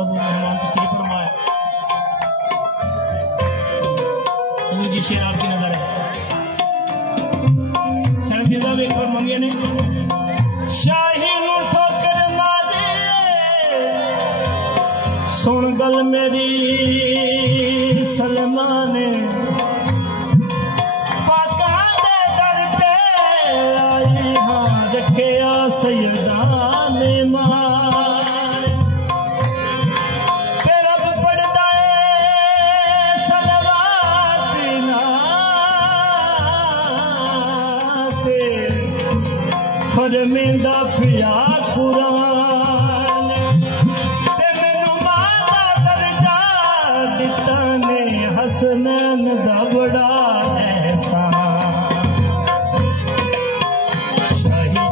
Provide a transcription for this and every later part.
मौजूद मेहमान तशरीफ फरमाए। जी शेर आपकी नजर है सरफिजा एक बार मंगे ने शाही नू ठोकर मारी सुन गल मेरी सलमान पाका दे दर पे आई हाँ रखिया सैयदा ने मार तेरा पड़दा सलवात ना फरमेंदा पिया कुरान ते मैनू मादा दर्जा दिता ने हसनैन दा बड़ा एहसान शाही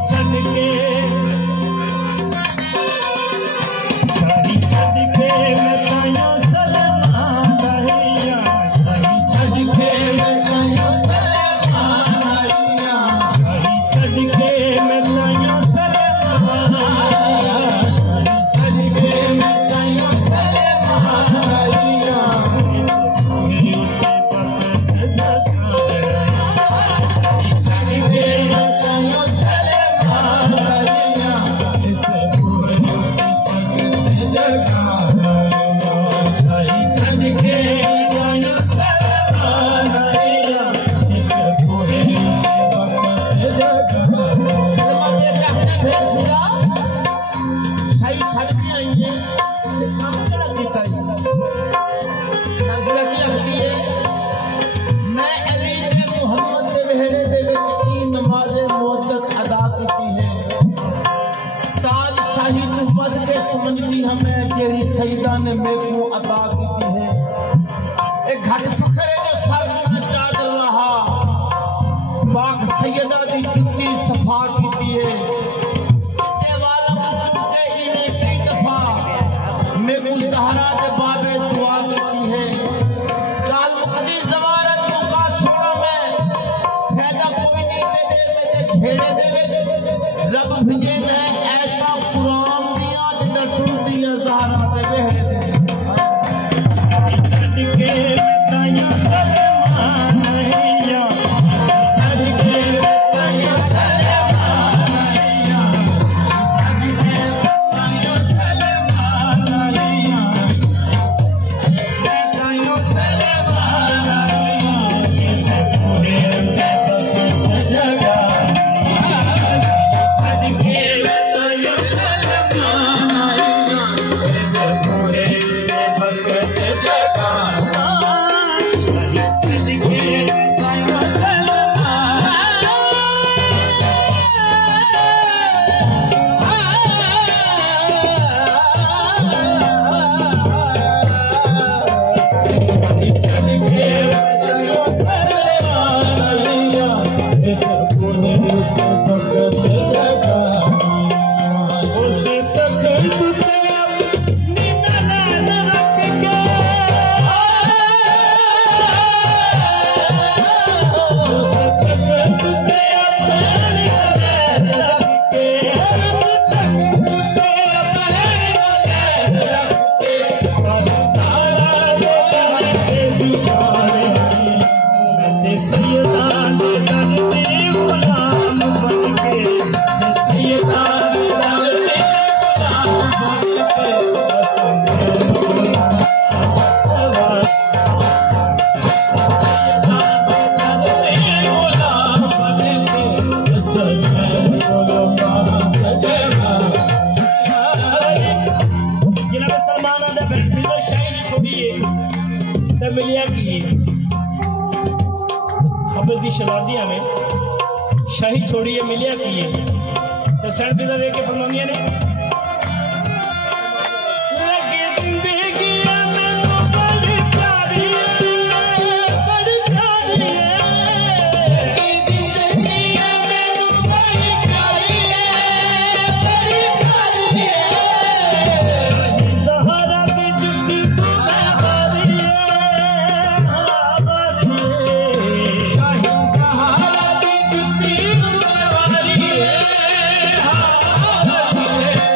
छड़ के मैं ताया सलमान आइया शाही छड़ के मैं ताया सलमान आइया शाही छड़ के मैं ताया सलमान आइया शाही छड़ के मैं ताया सलमान आइया मेरी उठे पकड़ जगा शाही छड़ के मैं ताया सलमान आइया इसे पूरे उठे पकड़ जगा शाही छड़ के ताया सलमान आइया इसे पूरे उठे पकड़ जगा शाही छड़ के आई है काम क्या कीता है नजर की लगती है मैं अली ते मुहम्मद दे वेहड़े दे विच ई नमाज मुअद्दत अदा कीती है ताज शाही तू वध के समझदी हमें जेड़ी सईदा ने मेरे को अदा कीती है एक घट फखरे दे सर ते चादर लहा पाक सैयदा दी जुत्ती सफा कीती है ज़हरा दे बाबे दुआ देती है काल मुकदी ज़वारत मुका छोड़ो मैं फायदा कोई नहीं दे घेरे देवे रब भेजे है ऐसा कुरान दिया जिन्ना टूट दिया ज़हरा दे वेहड़े दे छड़ के ताया सलमान आइया छड़ के ताया सलमान आइया छड़ के ताया सलमान आइया ताया सलमान आइया इसे पूरे उठे पकड़ जगा छड़ के ताया सलमान आइया इसे पूरे उठे पकड़ जगा शाही छड़ के ताया सलमान छड़ के ताया सलमान आइया इसे पूरे उठे पकड़ जगा उसे तख्त पे अपनी नैन रख के उसे तख्त पे अपनी नैन रख के उसे तख्त पे अपनी नैन रख के सब तारा दे जुगारे मैं ते सैयदा दे दर पे गुलाम बन के मैं सैयदा दे दर पे गुलाम बन के हसन जनाब सलमान आंदा फिर शाही छोड़ी है तब मिलिया की खबर की शरादिया में शाही छोड़ी है मिलिया की है तो सैन पिज़्ज़ा देख के फरमानिया ने लगी जिंदगी मैनू बड़ी प्यारी है बड़ी प्यारी है लगी जिंदगी मैनू बड़ी प्यारी है बड़ी प्यारी है शाही ज़हरा दी जुत्ती तू मैं बारी है हाँ बारी है शाही ज़हरा दी जुत्ती तू मैं बारी है हाँ बारी है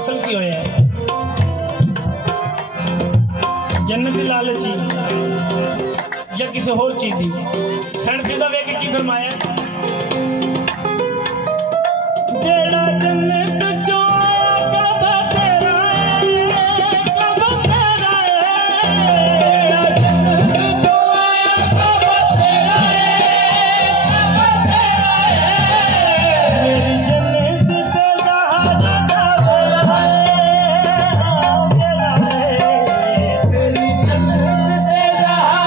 असल की होया जन्नत दी लालची या किसी होर चीज दी सैन फिदा वे के की फरमाया जेड़ा जन्नत चो कबा तेरा कबा तेरा जन्नत चो कबा तेरा कबा तेरा मेरी जन्नत ते जहां मेरा मेरी जन्नत ते जहां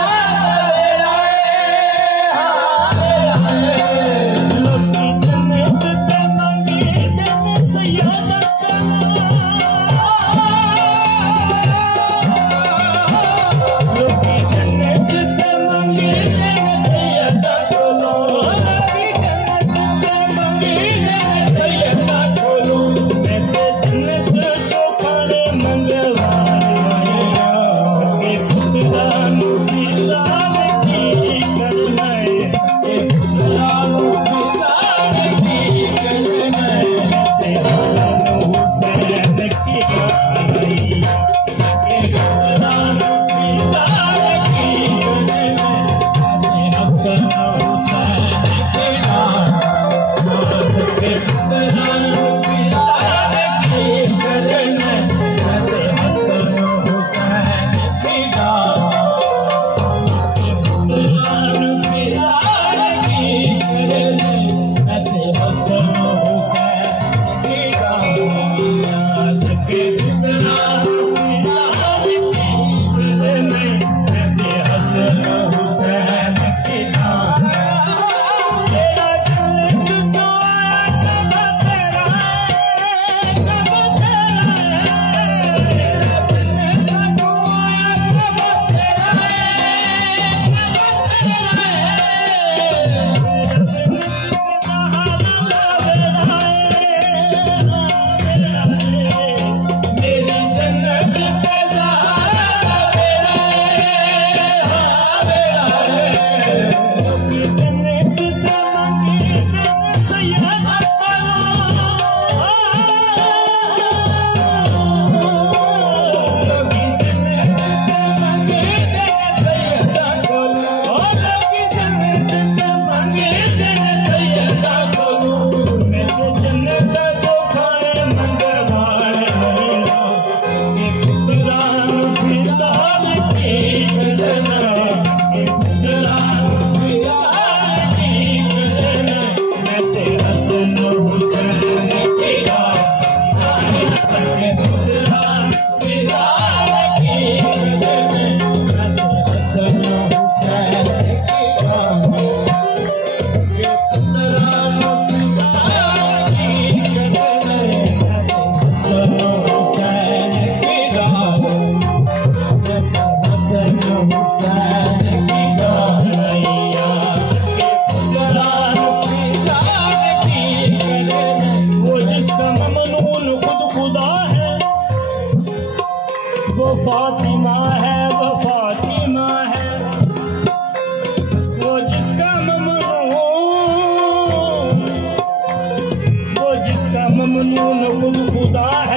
लोकी जन्नत ते मंगी देने सयादत लोकी जन्नत ते मंगी देने सयादत लोकी जन्नत ते मंगी देने सयादत मैं ते जन्नत चो खाने मंगवाने आया सके पुत्रा नु दीदार की करना है सके पुत्रा नु दीदार की करना है ते हसन हुसैन की गाइया सके पुत्रा नु दीदार की करना है ते हसन हुसैन की गाइया सके पुत्रा नु दीदार की करना है ते हसन हुसैन की गाइया वो जिसका ममनून खुद खुदा है वो फातिमा है वो फातिमा है वो जिसका ममनून खुद खुदा है